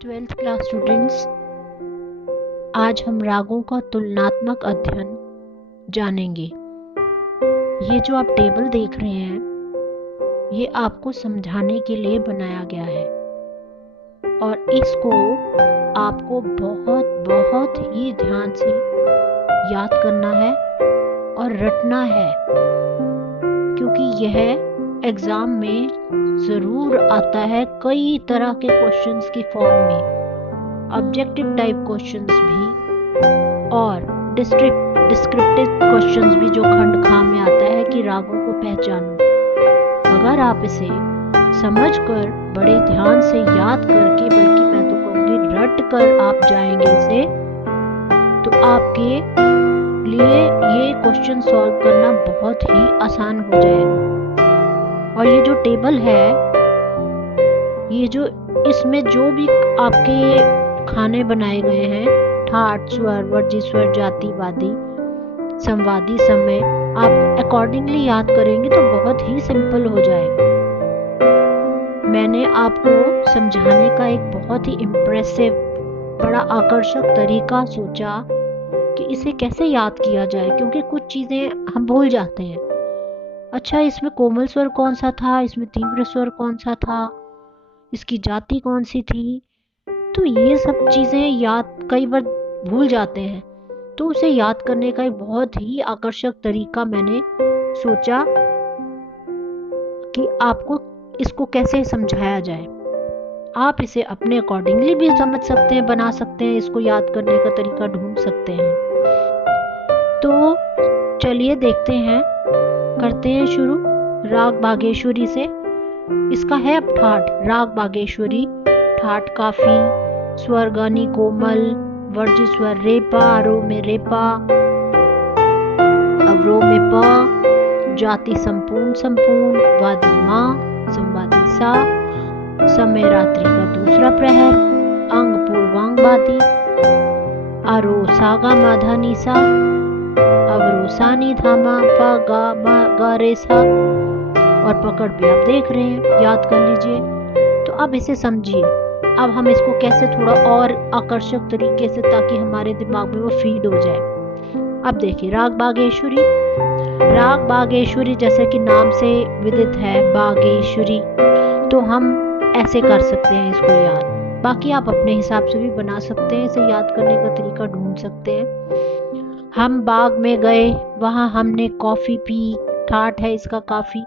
Twelfth class students, आज हम रागों का तुलनात्मक अध्ययन जानेंगे। ये जो आप टेबल देख रहे हैं, ये आपको समझाने के लिए बनाया गया है और इसको आपको बहुत बहुत ही ध्यान से याद करना है और रटना है, क्योंकि यह एग्जाम में ज़रूर आता है कई तरह के क्वेश्चंस की फॉर्म में, ऑब्जेक्टिव टाइप क्वेश्चंस भी और डिस्क्रिप्टिव क्वेश्चंस भी, जो खंड खा में आता है कि रागों को पहचानो। अगर आप इसे समझकर बड़े ध्यान से याद करके, बल्कि मैं तो कहूँगी रट कर आप जाएंगे इसे, तो आपके लिए ये क्वेश्चन सॉल्व करना बहुत ही आसान हो जाएगा। और ये जो टेबल है, ये जो इसमें जो भी आपके खाने बनाए गए हैं, ठाट, स्वर, वर्जी स्वर, जाति, वादी, संवादी, समय, आप अकॉर्डिंगली याद करेंगे तो बहुत ही सिंपल हो जाएगा। मैंने आपको समझाने का एक बहुत ही इम्प्रेसिव, बड़ा आकर्षक तरीका सोचा कि इसे कैसे याद किया जाए, क्योंकि कुछ चीज़ें हम भूल जाते हैं। अच्छा, इसमें कोमल स्वर कौन सा था, इसमें तीव्र स्वर कौन सा था, इसकी जाति कौन सी थी, तो ये सब चीज़ें याद कई बार भूल जाते हैं। तो उसे याद करने का एक बहुत ही आकर्षक तरीका मैंने सोचा कि आपको इसको कैसे समझाया जाए। आप इसे अपने अकॉर्डिंगली भी समझ सकते हैं, बना सकते हैं, इसको याद करने का तरीका ढूंढ सकते हैं। तो चलिए देखते हैं, करते हैं शुरू राग बागेश्वरी से। इसका है अब ठाट, राग बागेश्वरी, ठाट काफी, स्वर गानी कोमल, वर्ज्य स्वर रेपा, आरोह में रेपा, अवरोह में प, जाति संपूर्ण संपूर्ण, वादी माँ, संवादी सा, समय रात्रि का दूसरा प्रहर, अंग पूर्वांग वादी, आरोह सागा माधा निसा, अवरोह सा नी धामा पा गा मा गा रे सा, और पकड़ पे आप देख रहे हैं, याद कर लीजिए। तो अब इसे समझिए, अब हम इसको कैसे थोड़ा और आकर्षक तरीके से, ताकि हमारे दिमाग में वो फीड हो जाए। अब देखिए, राग बागेश्वरी। राग बागेश्वरी जैसे कि नाम से विदित है, बागेश्वरी, तो हम ऐसे कर सकते हैं इसको याद। बाकी आप अपने हिसाब से भी बना सकते हैं, इसे याद करने का तरीका ढूंढ सकते हैं। हम बाग में गए, वहाँ हमने कॉफी पी, ठाट है इसका काफी।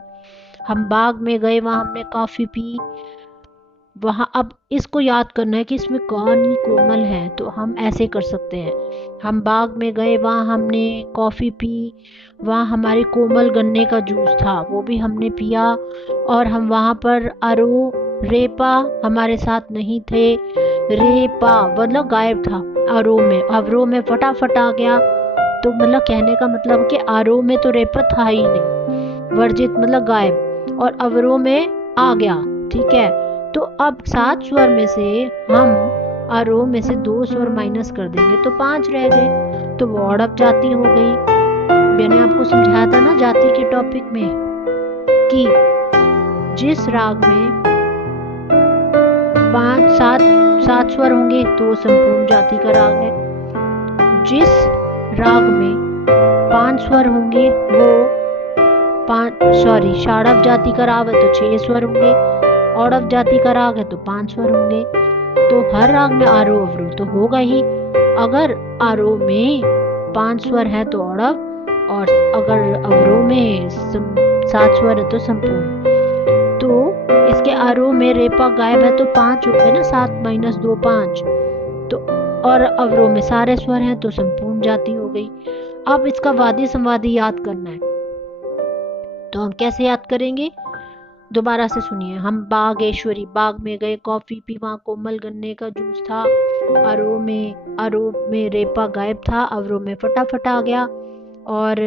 हम बाग में गए, वहाँ हमने कॉफी पी, वहाँ अब इसको याद करना है कि इसमें कौन कोमल है, तो हम ऐसे कर सकते हैं। हम बाग में गए, वहाँ हमने कॉफ़ी पी, वहाँ हमारे कोमल गन्ने का जूस था, वो भी हमने पिया, और हम वहाँ पर आरोह रेपा हमारे साथ नहीं थे, रेपा मतलब गायब था आरोह में, अवरोह में फटाफट आ गया, तो मतलब कहने का मतलब कि आरोह में तो रेपा था ही नहीं, वर्जित मतलब गायब, और अवरोह में आ गया। ठीक है, तो अब 7 स्वर में से हम आरोह में से 2 स्वर माइनस कर देंगे तो 5 रह गए, तो वो औडव जाति हो गई। मैंने आपको समझाया था ना जाति के टॉपिक में कि जिस राग में 5-7 स्वर होंगे तो वो संपूर्ण जाति का राग है, जिस राग में 5 स्वर होंगे वो षाडव जाति का राग है तो 6 स्वर होंगे, औडव जाति का राग है तो 5 स्वर होंगे। तो हर राग में आरोह अवरोह तो होगा ही। अगर आरोह में 5 स्वर है तो औडव, और अगर अवरोह में 7 स्वर है तो संपूर्ण। तो इसके आरोह में रेपा गायब है तो 5 हो गए ना, 7 - 2 5, तो और अवरोह में सारे स्वर हैं तो संपूर्ण जाति हो गई। अब इसका वादी संवादी याद करना है, तो हम कैसे याद करेंगे, दोबारा से सुनिए। हम बागेश्वरी, बाग में गए, कॉफी पी, वहाँ कोमल गन्ने का जूस था, आरोह में रेपा गायब था, अवरोह में फटाफट आ गया, और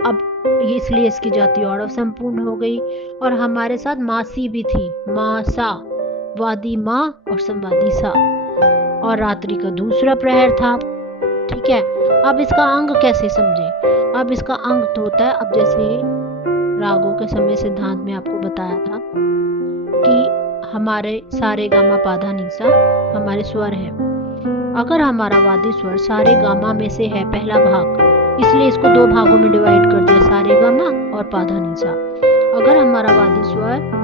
अब इसलिए इसकी जाति औडव संपूर्ण हो गई। और हमारे साथ मासी भी थी, मासा, वादी माँ और संवादी सा, और रात्रि का दूसरा प्रहर था। ठीक है, अब इसका अंग कैसे समझें। अब इसका अंग तो होता है, अब जैसे रागों के समय सिद्धांत में आपको बताया था कि हमारे सारे गामा पाधा निसा हमारे स्वर हैं। अगर हमारा वादी स्वर सारे गामा में से है पहला भाग, इसलिए इसको दो भागों में डिवाइड कर दिया, सारे गामा और पाधा निसा। अगर हमारा वादी स्वर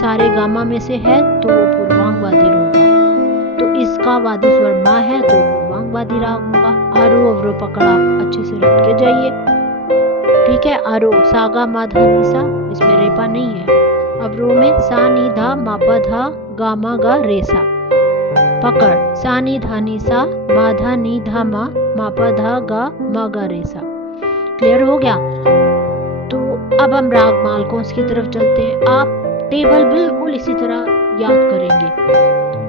सारे गामा में से है तो वो पूर्वांग वादी होगा। तो इसका वादी स्वर मा है तो पूर्वांग वादी राग होगा। आरोह अवरोह पकड़ आप अच्छे से रट के जाइए। ठीक है, आरोह सा गा मा धा नी सा, इसमें रेपा नहीं है। अवरोह में सा नी धा मा पा धा गा मा गा रे सा। पकड़ सा नी धा नी सा मा धा नी धा मा मा पा धा गा मा गा रे सा। क्लियर हो गया? तो अब हम राग मालकोंस की तरफ चलते हैं। आप टेबल बिल्कुल इसी तरह याद करेंगे।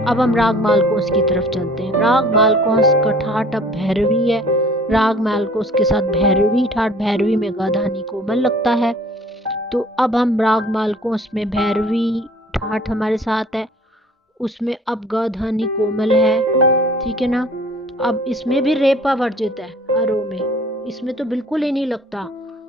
अब हम राग मालकोंस की तरफ चलते हैं। राग मालकोंस का ठाट अब भैरवी है। राग मालकोंस के साथ भैरवी ठाट, भैरवी में गा धा नी कोमल लगता है। तो अब हम राग मालकोंस में भैरवी ठाट हमारे साथ है, उसमें अब ग ध नी कोमल है। ठीक है ना? अब इसमें भी रेपा वर्जित है आरोह में, इसमें तो बिल्कुल ही नहीं लगता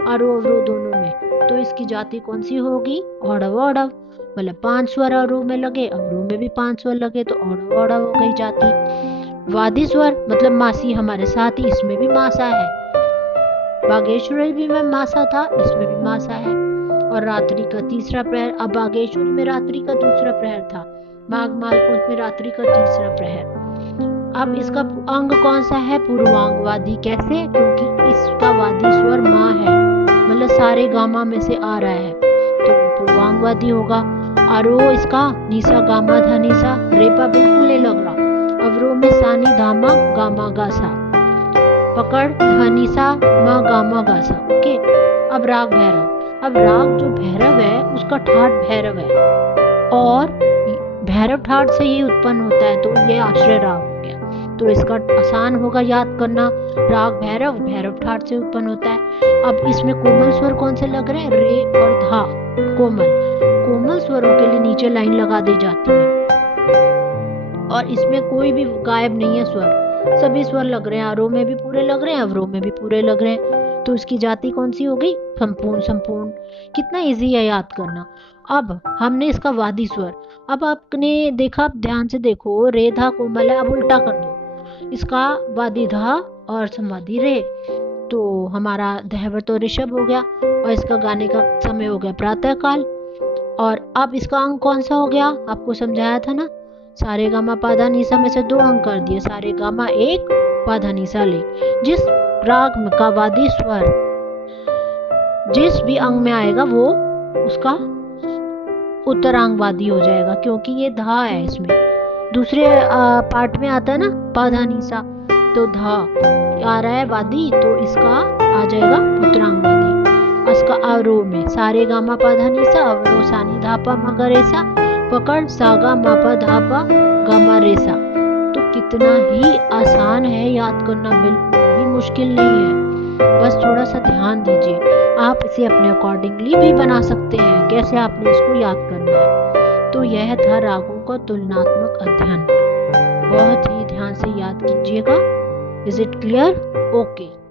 आरोह अवरोह दोनों में। तो इसकी जाति कौन सी होगी? औडव औडव। मतलब 5 स्वर आरोह में लगे, अवरोह में भी 5 स्वर लगे, तो औडव औडव हो गई जाति। वादी स्वर मतलब मासी हमारे साथ ही, इसमें भी मासा है। बागेश्वरी भी में मासा था, इसमें भी मासा है। और रात्रि का तीसरा प्रहर, अब बागेश्वरी में रात्रि का दूसरा प्रहर था, माघ मालकोंस में रात्रि का तीसरा प्रहर। अब इसका अंग कौन सा है? पूर्वांग वादी। कैसे? क्योंकि इसका वादी स्वर मा है, मतलब सारे गामा में से आ रहा है, तो पूर्वांग वादी होगा। आरोह इसका निसा गामा धा निसा, रेपा बिल्कुल नहीं लग रहा। अवरोह में सानी धामा गामा गासा। पकड़ धा निसा मा गामा गासा। ओके, अब राग भैरव। अब राग जो भैरव है उसका ठाट भैरव है, और भैरव ठाट से ही उत्पन्न होता है, तो ये आश्रय राग हो गया। तो इसका आसान होगा याद करना। राग भैरव, भैरव ठाट से उत्पन्न होता है। अब इसमें कोमल स्वर कौन से लग रहे हैं? रे और धा कोमल। कोमल स्वरों के लिए नीचे लाइन लगा दी जाती है, और इसमें कोई भी गायब नहीं है स्वर, सभी स्वर लग रहे हैं। आरोह में भी पूरे लग रहे हैं, अवरोह में भी पूरे लग रहे हैं। तो इसकी जाति कौन सी हो गई? संपूर्ण। संपूर्ण कितना इजी है याद करना। अब हमने इसका वादी स्वर, अब आपने देखा, ध्यान से देखो, रे धा कोमल है, अब उल्टा कर दो, इसका वादी धा और संवादी रे। तो हमारा दहवत और ऋषभ हो गया, और इसका गाने का समय हो गया प्रातः काल। और अब इसका अंग कौन सा हो गया? आपको समझाया था ना, सारे गामा पाधा निसा में से 2 अंग कर दिए, सारे गामा 1 पाधा निसा ले। जिस राग का वादी स्वर जिस भी अंग में आएगा वो उसका उत्तरांग वादी हो जाएगा, क्योंकि ये धा है। इसमें दूसरे पार्ट में आता है ना पाधा निसा, तो धा आ रहा है वादी, तो इसका आ जाएगा उत्तरांग वादी। इसका आरोह में सारे गामा पाधा निसा, अवरोह सानी धापा मगा रेसा। पकड़ सागा मापा धापा गामा रेसा। तो कितना ही आसान है याद करना, बिल्कुल भी मुश्किल नहीं है, बस थोड़ा सा ध्यान दीजिए। आप इसे अपने अकॉर्डिंगली भी बना सकते हैं, कैसे आपने इसको याद करना है। तो यह था रागों का तुलनात्मक अध्ययन, बहुत ही ध्यान से याद कीजिएगा। Is it clear? ओके।